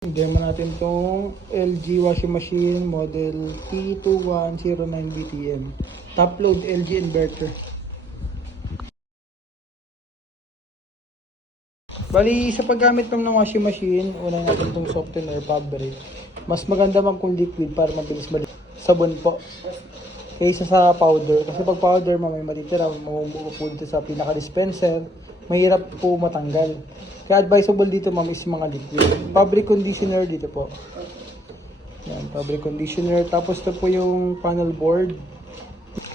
Demo natin tong LG washing machine model T2109BTM. Top load LG inverter. Bali, sa paggamit ng washing machine, una natin itong softener fabric. Mas maganda kung liquid para mabilis sabon po. Kaysa sa powder. Kasi pag powder, may matitira, mamumuo po dito sa pinaka-dispenser. Mahirap po matanggal. Kaya advisable dito ma'am is mga liquid. Fabric conditioner dito po. Yan, fabric conditioner. Tapos ito po yung panel board.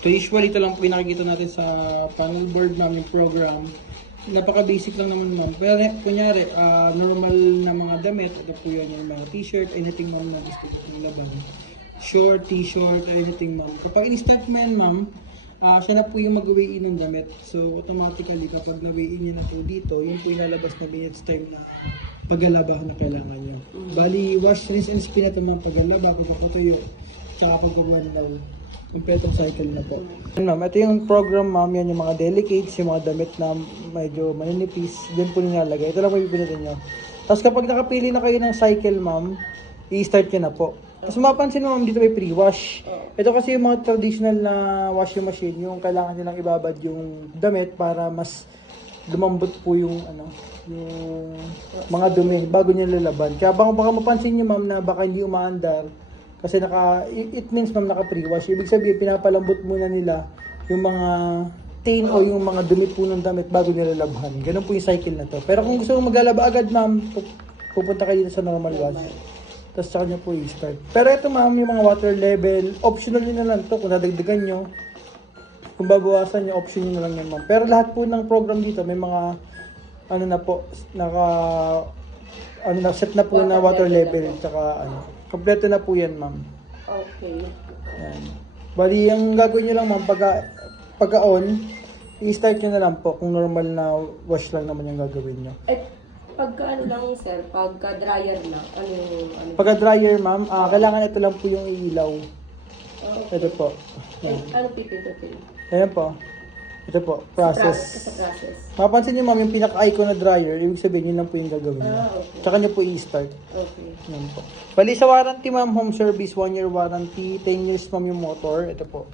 So usually ito lang po yung nakikita natin sa panel board namin program. Napaka-basic lang naman ma'am. Pero kunyari, normal na mga damit, ito po yan yung mga t-shirt, anything ma'am na gusto ko ng laban. Short, t-shirt, anything ma'am. Kapag in-step man ma'am, siya na po yung mag-weigh in ng damit. So automatically kapag na-weigh in niya na po dito, yun po yung lalabas na minutes time na paglalaba na kailangan nyo. Bali, wash, rinse and spin na ito ma'am paglalaba, pagkakatuyo, tsaka pag-run. Kompletong cycle na po. Ma'am, ito yung program ma'am, yan yung mga delicates, yung mga damit na medyo maninipis, dyan po nilalagay. Ito lang po pipilitin nyo. Tapos kapag nakapili na kayo ng cycle ma'am, i-start nyo na po. Tapos mapapansin mo ma'am, dito may pre-wash. Ito kasi yung mga traditional na washing machine, yung kailangan nilang ibabad yung damit para mas lumambot po yung yung mga dumi bago niya lalaban. Kaya baka mapansin nyo ma'am na baka hindi umaandar. Kasi it means ma'am naka pre-wash. Ibig sabihin, pinapalambot muna nila yung mga stain o yung mga dumi po ng damit bago nilalabhan. Ganun po yung cycle na to. Pero kung gusto mong maglalaba agad ma'am, pupunta kayo dito sa normal wash. Tapos tsaka nyo po i-start. Pero ito ma'am, yung mga water level, optional nyo na lang to. Kung nadagdagan nyo, kung babawasan nyo, option nyo na lang yan ma'am. Pero lahat po ng program dito, may mga, na po, set na po na water level, tsaka kompleto na po yan ma'am. Okay. Yan. Bali, ang gagawin nyo lang ma'am, pagka-on, i-start nyo na lang po kung normal na wash lang naman yung gagawin nyo. Pagka lang sir, pagka dryer na, Pagka dryer ma'am, kailangan ito lang po yung ilaw. Okay. Ito po. Yan. Ano pipindutin? Ayan po. Ito po, process. Sa process. Mapapansin nyo ma'am, yung pinaka-icon na dryer, ibig sabihin yun lang po yung gagawin nyo. Okay. Tsaka nyo po i-start. Okay. Yan po. Bali sa warranty ma'am, home service, 1 year warranty, 10 years ma'am yung motor. Ito po.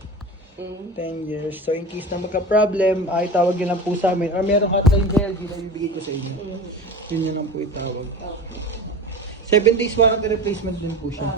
10 years. So in case na magka-problem, ay tawag nyo lang po sa amin. Or merong hotline kayo, di na ibigay ko sa inyo. Yun yun lang po itawag. 7 days warranty replacement din po siya.